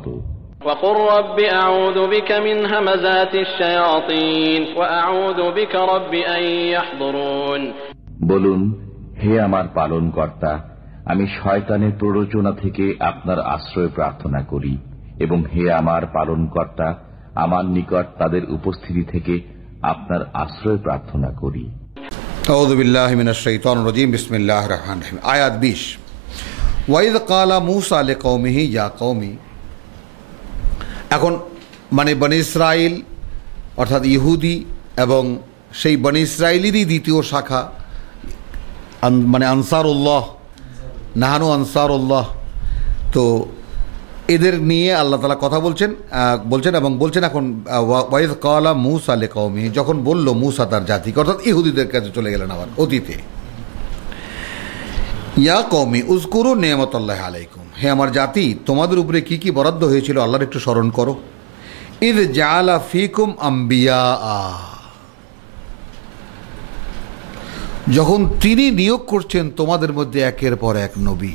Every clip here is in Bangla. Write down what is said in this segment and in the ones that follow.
وقل رب أعوذ بك من همزات الشياطين وأعوذ بك رب أن يحضرون। বলুন, হে আমার পালনকর্তা, আমি শয়তানের প্ররোচনা থেকে আপনার আশ্রয় প্রার্থনা করি, এবং হে আমার পালনকর্তা, আমার নিকট তাদের উপস্থিতি থেকে আপনার আশ্রয় প্রার্থনা করি। আউযু বিল্লাহি মিনাশ শাইতানির রাজীম। বিসমিল্লাহির রহমানির রহিম। আয়াত 20। ওয়াইদ ক্বালা মূসা লিকওমিহি ইয়া কওমি। এখন মানে বনি ইসরাইল অর্থাৎ ইহুদি এবং সেই বনি ইসরাইলেরই দ্বিতীয় শাখা মানে আনসারুল্লাহ, নাহানু আনসারুল্লাহ। তো এদের নিয়ে আল্লাহ তাআলা কথা বলছেন এবং বলছেন এখন ওয়াইদ ক্বালা মূসা লিকওমিহি, যখন বলল মূসা তার জাতিকে অর্থাৎ ইহুদিদের কাছে চলে গেলেন আবার অতীতে। ইয়া কওমি উযকুরু নি'মাতাল্লাহি আলাইকুম, হে আমার জাতি, তোমাদের উপরে কি কি বরাদ্দ হয়েছিল আল্লাহর একটু স্মরণ করো। ইয জাআলা ফীকুম আম্বিয়া, যখন তিনি নিয়োগ করছেন তোমাদের মধ্যে একের পর এক নবী।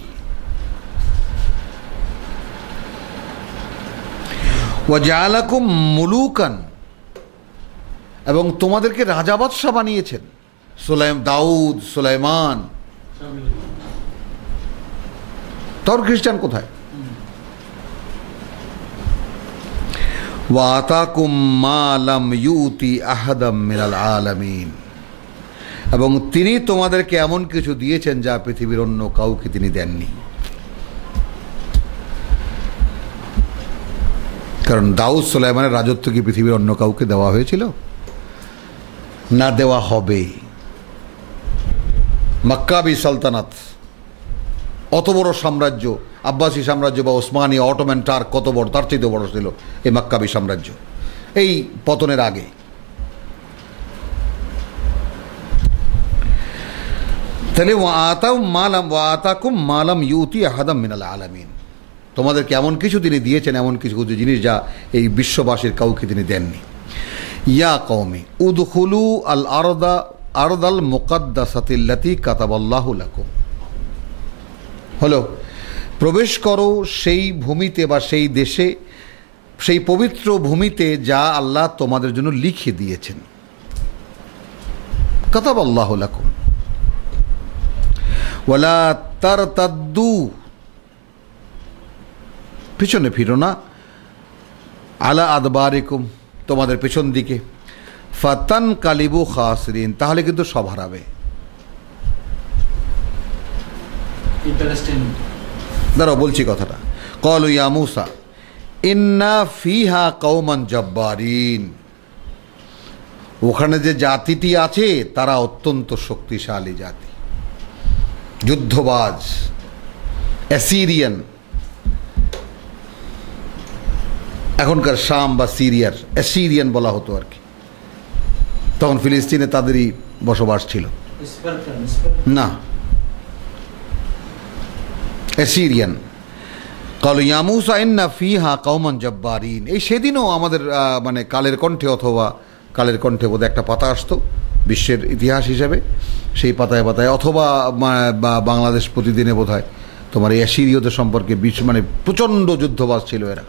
ওয়া জাআলাকুম মুলুকান, এবং তোমাদেরকে রাজা বাদশাহ বানিয়েছেন। দাউদ, সুলাইমান। তোর খ্রিস্টান কোথায়? ওয়া আতাকুম মা লাম ইউতি আহাদাম মিনাল আলামিন, এবং তিনি তোমাদেরকে এমন কিছু দিয়েছেন যা পৃথিবীর অন্য কাউকে তিনি দেননি। কারণ দাউদ সুলাইমানের রাজত্ব কি পৃথিবীর অন্য কাউকে দেওয়া হয়েছিল? না, দেওয়া হবে। মক্কাবি সালতানাত, অত বড় সাম্রাজ্য, আব্বাসী সাম্রাজ্য বা ওসমানী অটোম্যান টার্ক কত বড়, তার চেয়ে বড় ছিল এই মক্কাবি সাম্রাজ্য এই পতনের আগে। তাহলে ওয়াতাকুম মালাম ইউতি আহাদাম মিনাল আলামিন, তোমাদেরকে এমন কিছু তিনি দিয়েছেন, এমন কিছু কিছু জিনিস যা এই বিশ্ববাসীর কাউকে তিনি দেননি। ইয়া কওমি উদখুলু আল আরদাল মুকাদ্দাসাতিল্লাতী কাতাবাল্লাহু লাকুম, হলো প্রবেশ করো সেই ভূমিতে বা সেই দেশে, সেই পবিত্র ভূমিতে যা আল্লাহ তোমাদের জন্য লিখে দিয়েছেন। কাতাবাল্লাহু লাকুম ওয়ালা তারতাদ্দু, পিছনে ফিরো না, আলা আদবারিকুম, তোমাদের পেছন দিকে, ফাতান কালিবু খাসিরিন, তাহলে কিন্তু সব হারাবে। দাঁড়াও বলছি কথাটা। ক্বালু ইয়া মূসা ইন্না ফিহা কওমান জাব্বারিন, ওখানে যে জাতিটি আছে তারা অত্যন্ত শক্তিশালী জাতি, যুদ্ধবাজ, অ্যাসিরিয়ান, এখনকার শাম বা সিরিয়ার অ্যাসিরিয়ান বলা হতো আর কি। তখন ফিলিস্তিনে তাদেরই বসবাস ছিল না, অ্যাসিরিয়ান। ক্বালু ইয়া মূসা ইন্না ফিহা কওমান জাব্বারিন, এই সেদিনও আমাদের মানে কালের কণ্ঠে, অথবা কালের কণ্ঠে বোধহয় একটা পাতা আসতো বিশ্বের ইতিহাস হিসাবে, সেই পাতায় পাতায়, অথবা বাংলাদেশ প্রতিদিনে বোধহয় তোমার এই অ্যাসিরীয়দের সম্পর্কে মানে প্রচণ্ড যুদ্ধবাজ ছিল এরা,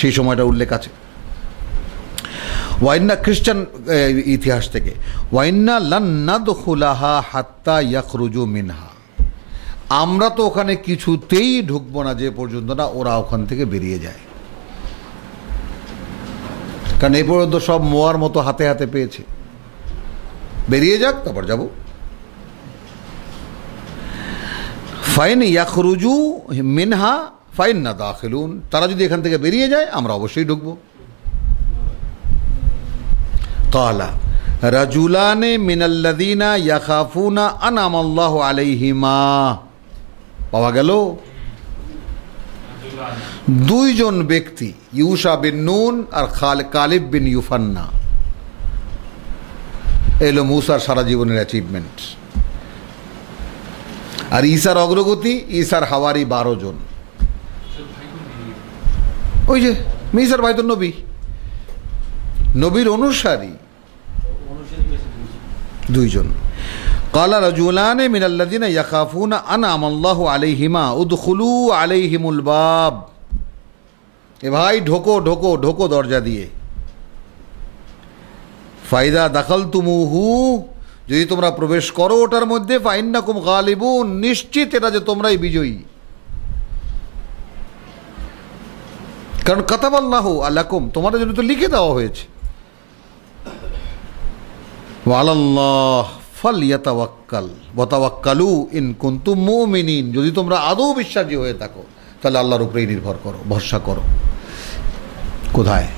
সেই সময়টা উল্লেখ আছে। ওয়াইন্না খ্রিস্টান ইতিহাস থেকে, ওয়াইন্না লান নাদখুলাহা হাত্তা ইয়াখরুজু মিনহা, আমরা তো ওখানে কিছুতেই ঢুকবো না যে পর্যন্ত না ওরা ওখান থেকে বেরিয়ে যায়। কারণ এই পর্যন্ত সব মোয়ার মতো হাতে হাতে পেয়েছে, বেরিয়ে যাক তারপর যাব। ফাইন ইয়াখরুজু মিনহা ফাইন না দাখিলুন, তারা যদি এখান থেকে বেরিয়ে যায় আমরা অবশ্যই ঢুকবো। ক্বালা রাজুলানে মিনাল্লাযীনা ইয়াখাফুনা আনআমাল্লাহু আলাইহিমা, পাওয়া গেল দুইজন ব্যক্তি, ইউশা বিন নুন আর কালিব বিন ইউফান্না। এলো মূসার সারা জীবনের অ্যাচিভমেন্ট। আর ঈসার অগ্রগতি, ঈসার হাওয়ারি 12 জন। ওই যে ঈসার ভাই তো নবী, নবীর অনুসারী 2 জন। قال رجلان من الذين يخافون أنعم الله عليهما ادخلوا عليهم الباب এ ভাই ঢোকো ঢোকো ঢোকো দরজা দিয়ে। ফাইদা দাখাল তুমুহু, যদি তোমরা প্রবেশ করো ওটার মধ্যে, ফাইন্নাকুম গালিবুন, নিশ্চিত এটা যে তোমরাই বিজয়ী। কারণ কাতাবাল্লাহু আলাকুম, তোমাদের জন্য তো লিখে দেওয়া হয়েছে। ওয়া আলাল্লাহ ফালইয়াতাওয়াক্কাল ওয়া তাওয়াক্কালু ইন কুনতুম মুমিনিন, যদি তোমরা আদৌ বিশ্বাসী হয়ে থাকো তাহলে আল্লাহর উপরেই নির্ভর করো, ভরসা করো। কোথায়?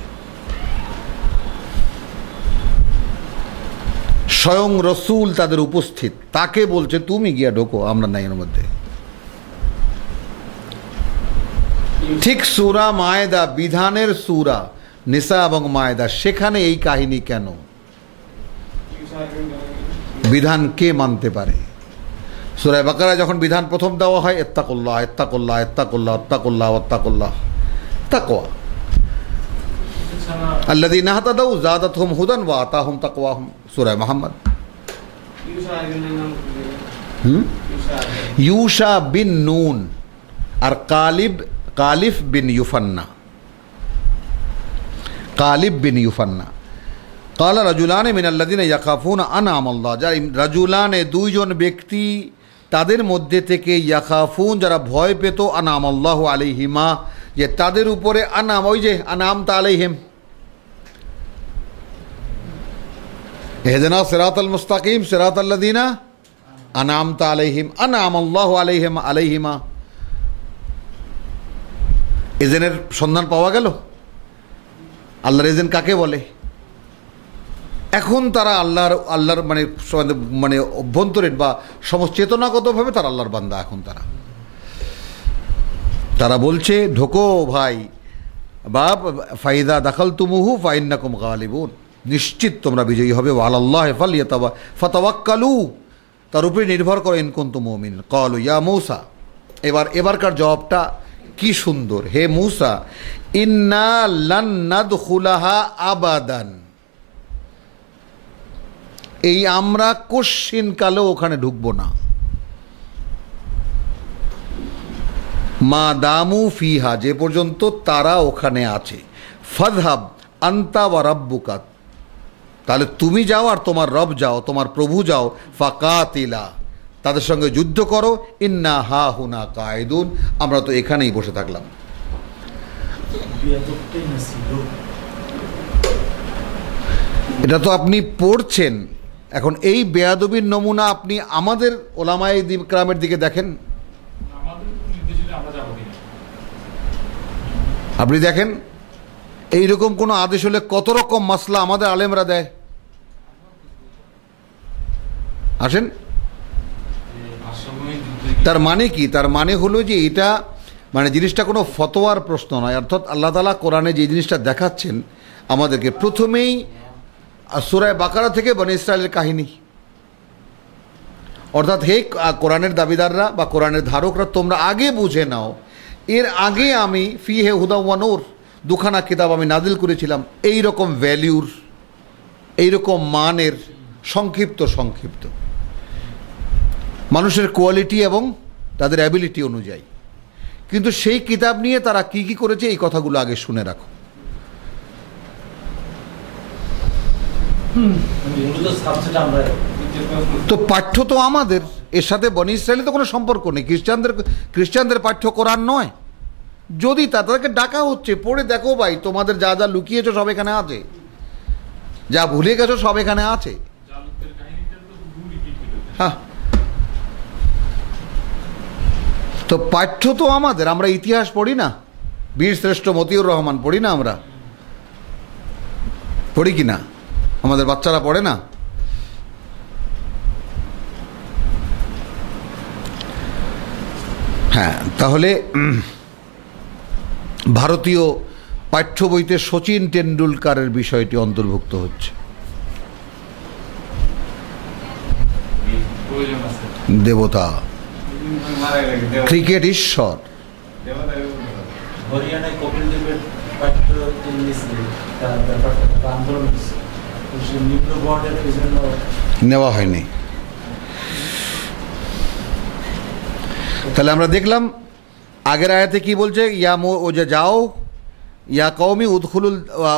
স্বয়ং রসুল তাদের উপস্থিত, তাকে বলছে তুমি গিয়া ঢোকো, আমরা নাই এর মধ্যে। ঠিক সূরা মায়েদা, বিধানের সূরা নিসা এবং মায়েদা, সেখানে এই কাহিনী কেন? বিধান কে মানতে পারে? সূরা বাকারায় যখন বিধান প্রথম দেওয়া হয়, ইত্তাকুল্লাহ ইত্তাকুল্লাহ ইত্তাকুল্লাহ ইত্তাকুল্লাহ ওয়াত্তাকুল্লাহ, তাকওয়া, আল্লাযীনা ইহতাদাউ যাদাতহুম হুদান ওয়া আতাহুম তাকওয়াহুম, সূরা মুহাম্মদ। ইউশা বিন নুন আর কালিফ বিন ইউফান্না, কালিব বিন ইউফান্না। কালা রাজুলানে মিনাল্লাযীনা ইয়াখাফুনা আনআমাল্লাহ, যারা রাজুলানে দুইজন ব্যক্তি তাদের মধ্যে থেকে, ইয়াখাফুন যারা ভয় পেত, আনআমাল্লাহু আলাইহিমা যে তাদের উপরে, আনাম ওই যে আনআমতা আলাইহিম, ইহদিনা সিরাতাল মুস্তাকিম সিরাতাল্লাযীনা আনআমতা আলাইহিম, আনআমাল্লাহু আলাইহিম আলাইহিমা। এজেনের সন্ধান পাওয়া গেল। আল্লাহর এজেন কাকে বলে? এখন তারা আল্লাহর মানে অভ্যন্তরীণ বা সমচেতনাগতভাবে তারা আল্লাহর বান্দা। এখন তারা বলছে ঢোকো ভাই, বা ফাইদা দাখাল তুমুহু ফাইন্নাকুম গালিবুন, নিশ্চিত তোমরা বিজয়ী হবে। ওয়া আলাল্লাহি ফাতাওয়াক্কালু, তার উপরে নির্ভর করো, ইন কুনতুম মুমিনিন। ক্বালু ইয়া মূসা, এবারকার জবাবটা কি সুন্দর। হে মূসা, ইন্না লান নাদখুলাহা আবাদান, এই আমরা কশ্চিন কালেও ওখানে ঢুকবো না। মা দামু ফিহা, যে পর্যন্ত তারা ওখানে আছে। ফাযহাব আনতা ওয়া রাব্বুকা, তাহলে তুমি যাও আর তোমার রব যাও, তোমার প্রভু যাও। ফাকাতিলা, তাদের সঙ্গে যুদ্ধ করো। ইন্না হা হুনা কায়দুন, আমরা তো এখানেই বসে থাকলাম। এটা তো আপনি পড়ছেন। এখন এই বেয়াদবির নমুনা আপনি আমাদের ওলামায়ে কিরামের দিকে দেখেন, আপনি দেখেন এইরকম কোনো আদেশ হলে কত রকম মাসলা আমাদের আলেমরা দেয়। আসেন, তার মানে কি? তার মানে হলো যে এটা মানে জিনিসটা কোনো ফতোয়ার প্রশ্ন নয়। অর্থাৎ আল্লাহ তাআলা কোরআনে যে জিনিসটা দেখাচ্ছেন আমাদেরকে, প্রথমেই সূরা বাকারা থেকে বনী ইসরাইলের কাহিনী। অর্থাৎ হে কোরআনের দাবিদাররা বা কোরআনের ধারকরা, তোমরা আগে বুঝে নাও, এর আগে আমি ফিহে হুদা ওয়া নূর, দুখানা কিতাব আমি নাজিল করেছিলাম এই রকম ভ্যালিউর, এই রকম মানের, সংক্ষিপ্ত মানুষের কোয়ালিটি এবং তাদের অ্যাবিলিটি অনুযায়ী। কিন্তু সেই কিতাব নিয়ে তারা কি কি করেছে এই কথাগুলো আগে শুনে রাখো। তো পাঠ্য তো আমাদের, এর সাথে বনী ইসরায়েলের তো কোনো সম্পর্ক নেই। খ্রিস্টানদের পাঠ্য কোরআন নয়। যদি তাদেরকে ডাকা হচ্ছে, পড়ে দেখো ভাই, তোমাদের যা যা লুকিয়েছো সব এখানে আছে, যা ভুলে গেছো সব এখানে আছে। হ্যাঁ, তো পাঠ্য তো আমাদের। আমরা ইতিহাস পড়ি না? বীর শ্রেষ্ঠ মতিউর রহমান পড়ি না? আমরা পড়ি কি না? আমাদের বাচ্চারা পড়ে না? হ্যাঁ, তাহলে ভারতীয় পাঠ্য বইতে শচীন টেন্ডুলকারের বিষয়টি অন্তর্ভুক্ত হচ্ছে। দেবতা, ক্রিকেট ঈশ্বর। নেওয়া হয়নি। তাহলে আমরা দেখলাম আগের আয়াতে কি বলছে, ও যে যাও ইয়া কওমি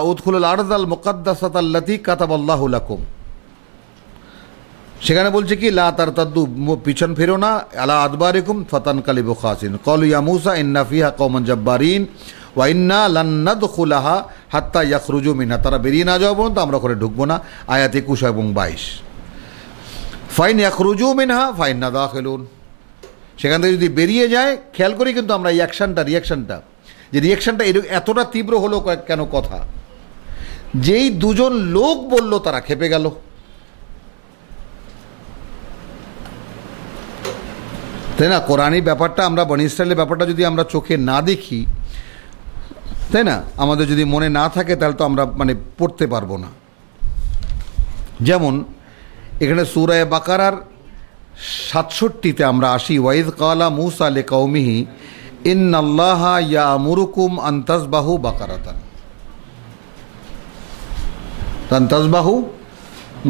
উদখুলুল আরদাল মুকাদ্দাসাতাল্লাতী কাতাবাল্লাহু লাকুম। সেখানে বলছে কি লা তারতাদ্দু, পিছন ফেরো না, আলা আদবারিকুম ফাতানকালিবু খাসিন। ক্বালু ইয়া মূসা ইন্না ফিহা কওমান জাব্বারিন ওয়া ইন্না লান নাদখুলাহা হাত্তা ইয়াখরুজু মিনহা, তারা বেরিয়ে না যাওয়া পর্যন্ত আমরা করে ঢুকবো না। আয়াত 21 এবং 22। ফাইন ইয়াখরুজু মিনহা ফাইন্না দাখিলুন, সেখান থেকে যদি বেরিয়ে যায়, খেয়াল করি কিন্তু আমরা এই রিয়াকশানটা যে রিয়াকশানটা এতটা তীব্র হলো কেন? কথা যেই দুজন লোক বলল তারা খেপে গেল। তাই না? কোরআনী ব্যাপারটা, আমরা বনী ইসরায়েলের ব্যাপারটা যদি আমরা চোখে না দেখি, তাই না, আমাদের যদি মনে না থাকে তাহলে তো আমরা পড়তে পারবো না। যেমন এখানে সূরা বাকারার 67তে আমরা আসি, ওয়াইদ কালা মূসা লিকাওমিহি ইন্নাল্লাহা ইয়ামুরুকুম আন তাযবাহু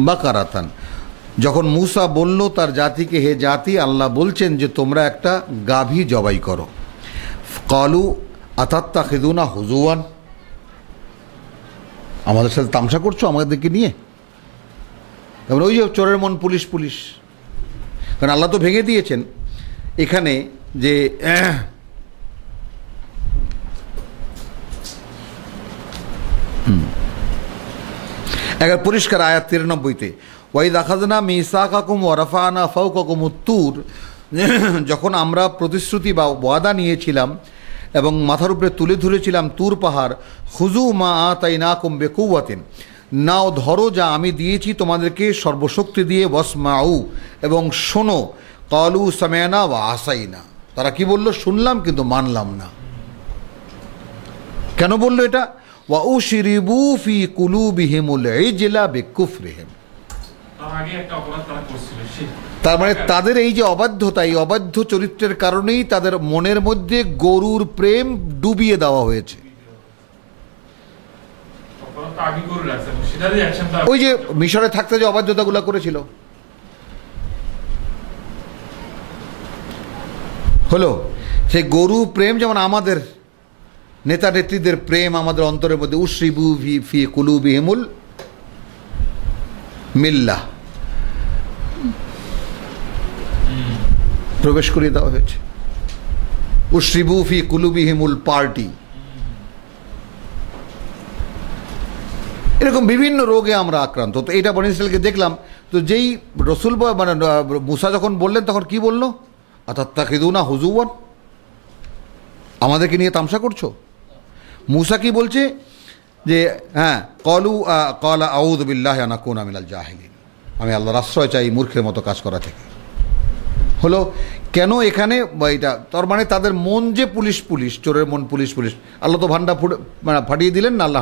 বাকারাতান। যখন মূসা বলল তার জাতিকে, হে জাতি, আল্লাহ বলছেন যে তোমরা একটা গাভী জবাই করো। ক্বালু আতাত্তাখিযুনা হুজুওয়ান, আমাদের সাথে তামসা করছো আমাদেরকে নিয়ে? তারপরে ওই যে চোরের মন পুলিশ, কারণ আল্লাহ তো ভেঙে দিয়েছেন এখানে যে একবার পরিষ্কার আয়াত 93-তে, ওয়াইদ আখাযনা মিসাকাকুম ওয়া রাফা'না ফাওকাকুমুত তুর, যখন আমরা প্রতিশ্রুতি বা ওয়াদা নিয়েছিলাম এবং মাথার উপরে তুলে ধরেছিলাম তুর পাহাড়, খুযু মা আতাইনাকুম বিকুওয়াতিন, নাও ধরো যা আমি দিয়েছি তোমাদেরকে সর্বশক্তি দিয়ে, ওয়াসমাউ, এবং শোনো। ক্বালু সামি'না ওয়া আসাইনা, তারা কি বলল? শুনলাম কিন্তু মানলাম না। কেন বললো এটা? ওয়া উশরিবু ফি কুলুবিহিমুল ইজলা বিকুফরিহিম, তার মানে তাদের এই যে অবাধ্যতা, এই অবাধ্য চরিত্রের কারণেই তাদের মনের মধ্যে গরুর প্রেম ডুবিয়ে দেওয়া হয়েছে। ওই যে মিশরে থাকতে যে অবাধ্যতাগুলো করেছিল, হলো সেই গরু প্রেম, যেমন আমাদের নেতা নেত্রীদের প্রেম আমাদের অন্তরের মধ্যে উশরিবু ফি কুলুবিহিমুল মিল্লাহ, প্রবেশ করিয়ে দেওয়া হয়েছে। উশরিবু ফি কুলুবিহিমুল পার্টি, এরকম বিভিন্ন রোগে আমরা আক্রান্ত। তো এটা বনী ইসরাইলকে দেখলাম। তো যেই রসুল মূসা যখন বললেন তখন কি বলল? আতাত্তাখিযুনা হুজুওয়ান, আমাদেরকে নিয়ে তামসা করছো? মূসা কি বলছে? যে হ্যাঁ, ক্বালা আউযু বিল্লাহি আন আকুনা মিনাল জাহিলিন, আমি আল্লাহর আশ্রয় চাই মূর্খের মতো কাজ করা থেকে। হলো কেন এখানে এটা? তার মানে তাদের মন যে পুলিশ, চোরের মন পুলিশ। আল্লাহ তো ভান্ডা ফাটিয়ে দিলেন না, আল্লাহ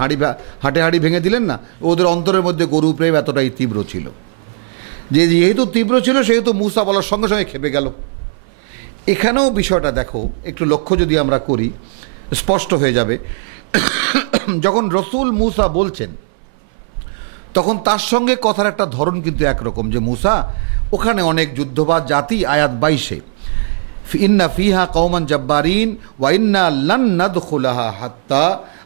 হাঁড়ি ভেঙে দিলেন না। ওদের অন্তরের মধ্যে গরু প্রেম এতটাই তীব্র ছিল যে যেহেতু তীব্র ছিল সেহেতু মূসা বলার সঙ্গে সঙ্গে খেপে গেল। এখানেও বিষয়টা দেখো, একটু লক্ষ্য যদি আমরা করি স্পষ্ট হয়ে যাবে। যখন রসুল মূসা বলছেন তখন তার সঙ্গে কথার একটা ধরন কিন্তু একরকম, যে মূসা ওখানে অনেক যুদ্ধবাজ জাতি, আয়াত 22-এ, ইন্না ফিহা কওমান জাব্বারিন ওয়া ইন্না লান নাদখুলাহা হাত্তা,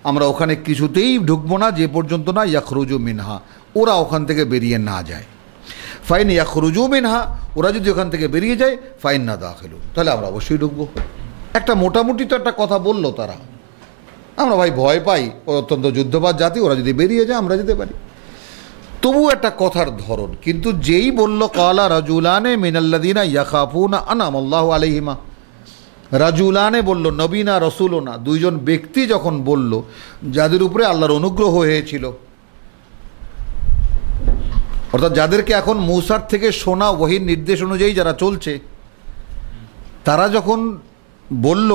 আমরা ওখানে কিছুতেই ঢুকবো না যে পর্যন্ত না ইয়াখরুজু মিনহা, ওরা ওখান থেকে বেরিয়ে না যায়। ফাইন ইয়াখরুজু মিনহা, ওরা যদি ওখান থেকে বেরিয়ে যায়, ফাইন্না দাখিলুন, তাহলে আমরা অবশ্যই ঢুকবো। একটা মোটামুটি তো একটা কথা বললো তারা। আমরা ভাই ভয় পাই, অত্যন্ত যুদ্ধবাজ জাতি, ওরা যদি বেরিয়ে যায় আমরা যেতে পারি, তবু একটা কথার ধরন। কিন্তু যেই বলল ক্বালা রাজুলানে মিনাল্লাযিনা ইয়াখাফুনা আনআমাল্লাহু আলাইহিমা, রাজুলানে বলল, নবী না রসুলও না, দুইজন ব্যক্তি যখন বলল যাদের উপরে আল্লাহর অনুগ্রহ হয়েছিল, অর্থাৎ যাদেরকে এখন মূসার থেকে শোনা ওহীর নির্দেশ অনুযায়ী যারা চলছে, তারা যখন বলল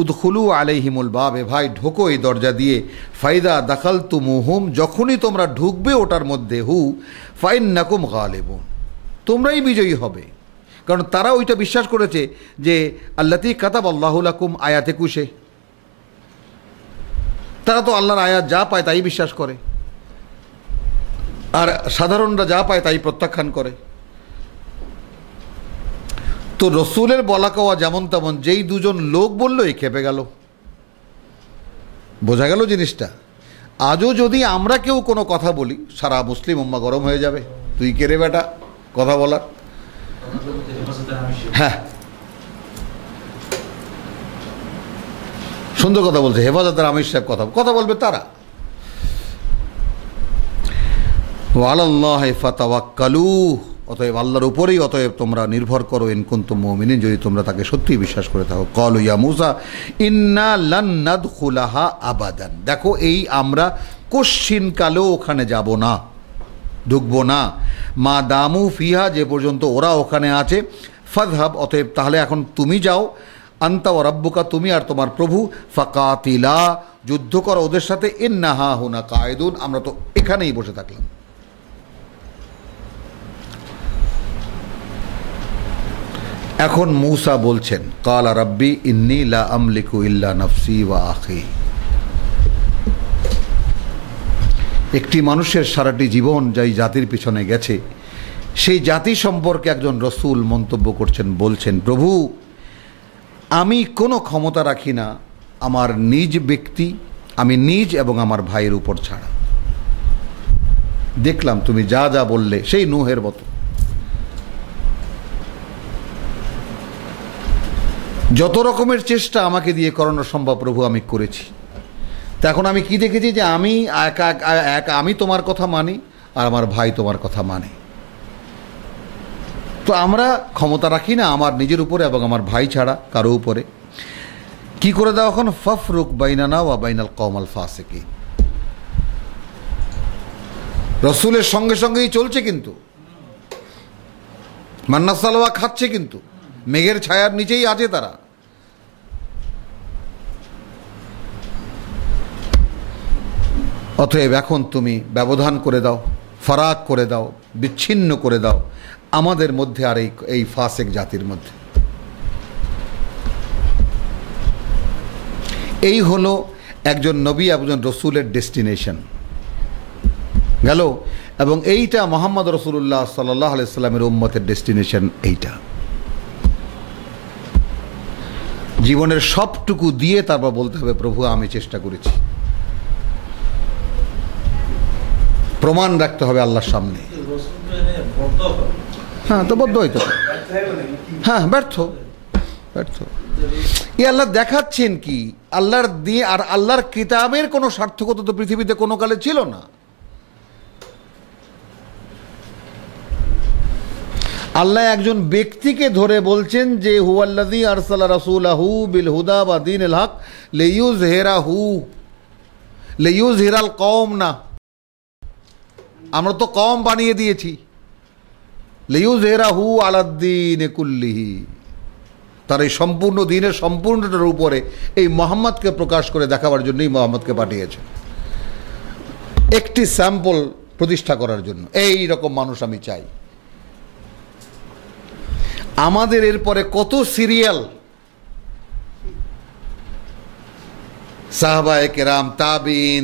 উদখুলু আলাইহিমুল বাবে, ভাই ঢোকো এই দরজা দিয়ে, ফাইদা দাখালতুমুহুম, যখনই তোমরা ঢুকবে ওটার মধ্যে, ফাইন্নাকুম গালিবুন, তোমরাই বিজয়ী হবে। কারণ তারা ওইটা বিশ্বাস করেছে যে আল্লাতী কাতাবাল্লাহু লাকুম, আয়াত 21-এ, তারা তো আল্লাহর আয়াত যা পায় তাই বিশ্বাস করে, আর সাধারণরা যা পায় তাই প্রত্যাখ্যান করে। তো রসুলের বলা কওয়া যেমন তেমন, যেই দুজন লোক বলল এই খেপে গেল। বোঝা গেল জিনিসটা? আজও যদি আমরা কেউ কোনো কথা বলি, সারা মুসলিম উম্মাহ গরম হয়ে যাবে। তুই কে রে বেটা কথা বলার? হ্যাঁ, সুন্দর কথা বলছে হেফাজতের আমির সাহেব, কথা বলবে তারা। ওয়ালাল্লাহি ফাতাওয়াক্কালু, অতএব আল্লাহর উপরেই অতএব তোমরা নির্ভর করো, ইন কুনতুম মুমিনিন, যদি তোমরা তাকে সত্যিই বিশ্বাস করে থাকো। ক্বালু ইয়া মূসা ইন্না লান নাদখুলাহা আবাদান, দেখো এই আমরা কোশ্চিনকালেও ওখানে যাব না, ঢুকবো না, মা দামু ফিহা, যে পর্যন্ত ওরা ওখানে আছে। ফাযহাব, অতএব তাহলে এখন তুমি যাও, আনতা ওয়া রাব্বুকা, তুমি আর তোমার প্রভু, ফাকাতিলা, যুদ্ধ করো ওদের সাথে, ইন্নাহা হুনা কায়েদুন, আমরা তো এখানেই বসে থাকলাম। এখন মূসা বলছেন, কালা রাব্বি ইন্নী লা আমলিকু ইল্লা নাফসি ওয়া আখি। একটি মানুষের সারাটি জীবন যেই জাতির পিছনে গেছে, সেই জাতি সম্পর্কে একজন রসুল মন্তব্য করছেন, বলছেন, প্রভু আমি কোনো ক্ষমতা রাখি না আমার নিজ ব্যক্তি, আমি নিজ এবং আমার ভাইয়ের উপর ছাড়া। দেখলাম তুমি যা যা বললে, সেই নূহের মতো যত রকমের চেষ্টা আমাকে দিয়ে করানো সম্ভব প্রভু আমি করেছি। তা এখন আমি কি দেখেছি যে আমি আমি তোমার কথা মানি আর আমার ভাই তোমার কথা মানে। তো আমরা ক্ষমতা রাখি না আমার নিজের উপরে এবং আমার ভাই ছাড়া কারো উপরে। কি করে দাও এখন? ফাফরুক বাইনানা ওয়া বাইনাল কওমাল ফাসিকিন। রসুলের সঙ্গে সঙ্গেই চলছে, কিন্তু মান্না সালোয়া খাচ্ছে, কিন্তু মেঘের ছায়ার নিচেই আছে তারা। অতএব এখন তুমি ব্যবধান করে দাও, ফারাক করে দাও, বিচ্ছিন্ন করে দাও আমাদের মধ্যে আর এই ফাসেক জাতির মধ্যে। এই হলো একজন নবী একজন রসুলের ডেস্টিনেশন গেল, এবং এইটা মুহাম্মদ রাসূলুল্লাহ সাল্লাল্লাহু আলাইহি সাল্লামের উম্মতের ডেস্টিনেশন। এইটা জীবনের সবটুকু দিয়ে তারপর বলতে হবে, প্রভু আমি চেষ্টা করেছি। প্রমাণ রাখতে হবে আল্লাহর সামনে। হ্যাঁ, তো বদ্ধ হইতে হবে। হ্যাঁ, ব্যর্থ। আল্লাহ দেখাচ্ছেন কি? আল্লাহর দিয়ে আর আল্লাহর কিতাবের কোনো সার্থকতা তো পৃথিবীতে কোনো কালে ছিল না। আল্লাহ একজন ব্যক্তিকে ধরে বলছেন যে হুয়াল্লাযী আরসালা রাসূলাহু বিল হুদা ওয়া দীনিল হক লিইয়ুযহিরাল কওম, না, আমরা তো কওম বানিয়ে দিয়েছি। লিইয়ুযহিরাহু আলাদ-দীনি কুল্লিহি, তার এই সম্পূর্ণ দিনের সম্পূর্ণটার উপরে এই মুহাম্মদকে প্রকাশ করে দেখাবার জন্যই মুহাম্মদকে পাঠিয়েছে, একটি স্যাম্পল প্রতিষ্ঠা করার জন্য। এই রকম মানুষ আমি চাই। আমাদের এরপরে কত সিরিয়াল, সাহাবায়ে কেরাম, তাবিন,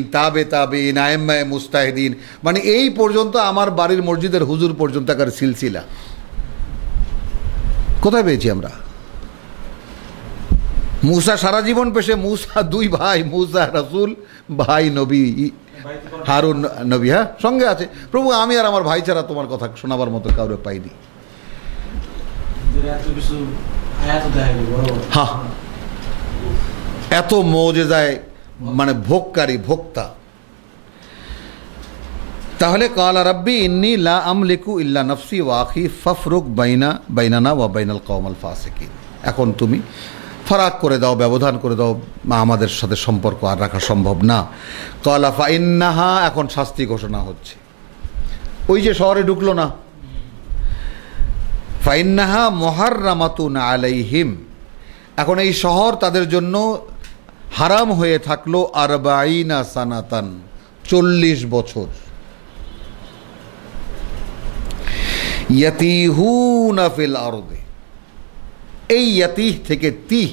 তাবিন, আইম্মায়ে মুজতাহিদিন, মানে এই পর্যন্ত আমার বাড়ির মসজিদের হুজুর পর্যন্ত একার সিলসিলা কোথায় পেয়েছি আমরা? মূসা সারা জীবন পেশে, মূসা দুই ভাই, মূসা রাসূল, ভাই নবী হারুন নবী, হ্যাঁ সঙ্গে আছে। প্রভু আমি আর আমার ভাই ছাড়া তোমার কথা শোনাবার মতো কাউরে পাইনি। হ্যাঁ, এত মৌজেজায় মানে ভোগকারী, ভোক্তা। তাহলে কালা রাব্বি ইন্নী লা আমলিকু ইল্লা নাফসি ওয়া আখি ফাফরুক বাইনানা ওয়া বাইনাল কওমাল ফাসিকিন। এখন তুমি ফারাক করে দাও, ব্যবধান করে দাও, আমাদের সাথে সম্পর্ক আর রাখা সম্ভব না। কালা ফাইন্নাহা, এখন শাস্তি ঘোষণা হচ্ছে। ওই যে শহরে ঢুকলো না, ফাইন্নাহা মুহাররামাতুন আলাইহিম, এখন এই শহর তাদের জন্য হারাম হয়ে থাকলো 40 সানাতান, 40 বছর। ইয়াতিহুনা ফিল আরদে, এই ইয়াতিহ থেকে তিহ,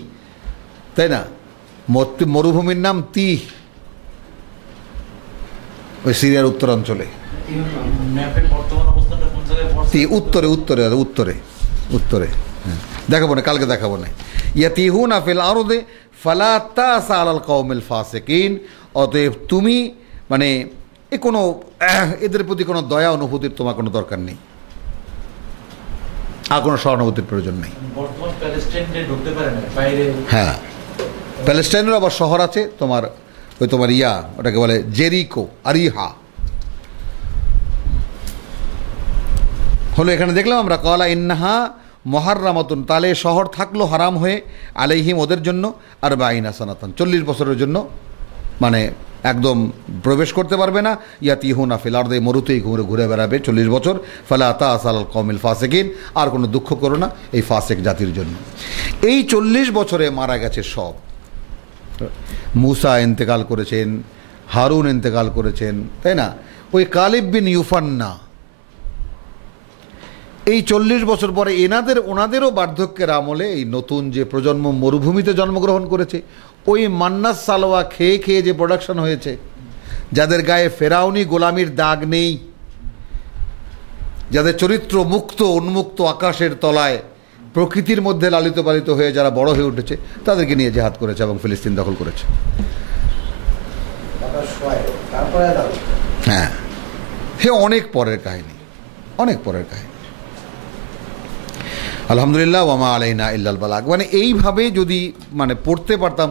তাই না? মরুভূমির নাম তিহ, ওই সিরিয়ার উত্তরাঞ্চলে। উত্তরে উত্তরে উত্তরে উত্তরে দেখাবো না, কালকে দেখাবো না। ইয়াতিহুনা ফিল আরদে ফালা তাসা আলাল কওমিল ফাসিকিন, অতএব তুমি মানে কোনো এদের প্রতি কোনো দয়া অনুভূতির তোমার কোনো দরকার নেই, আর কোনো সহানুভূতির প্রয়োজন নেই। বর্তমান প্যালেস্টাইনে ঢুকতে পারে না বাইরে। হ্যাঁ, প্যালেস্টাইনের আবার শহর আছে তোমার, ওই তোমার ওটাকে বলে জেরিকো, আরিহা হলো। এখানে দেখলাম আমরা কলা ইন্নাহা মুহাররামাতুন, তাহলে শহর থাকলো হারাম হয়ে আলাইহিম ওদের জন্য, আর বাইনা সানাতান 40 বছরের জন্য, মানে একদম প্রবেশ করতে পারবে না। ইয়াতিহুনা ফিল আরদি, মরুতেই ঘুরে বেড়াবে 40 বছর। ফালা তাসাল কওমিল ফাসিকিন, আর কোনো দুঃখ করো না এই ফাসিক জাতির জন্য। এই 40 বছরে মারা গেছে সব। মুসা ইন্তেকাল করেছেন, হারুন ইন্তেকাল করেছেন, তাই না? ওই কালিব বিন ইউফান্না, এই 40 বছর পরে ওনাদেরও বার্ধক্যের আমলে এই নতুন যে প্রজন্ম মরুভূমিতে জন্মগ্রহণ করেছে, ওই মান্নাস সালোয়া খেয়ে খেয়ে যে প্রোডাকশন হয়েছে, যাদের গায়ে ফেরাউনি গোলামির দাগ নেই, যাদের চরিত্র মুক্ত উন্মুক্ত আকাশের তলায় প্রকৃতির মধ্যে লালিত পালিত হয়ে যারা বড় হয়ে উঠেছে, তাদেরকে নিয়ে জেহাদ করেছে এবং ফিলিস্তিন দখল করেছে। হ্যাঁ, অনেক পরের কাহিনী, অনেক পরের কাহিনী। আলহামদুলিল্লাহ ওয়া মা আলাইনা ইল্লাল বালাগ। মানে এইভাবে যদি পড়তে পারতাম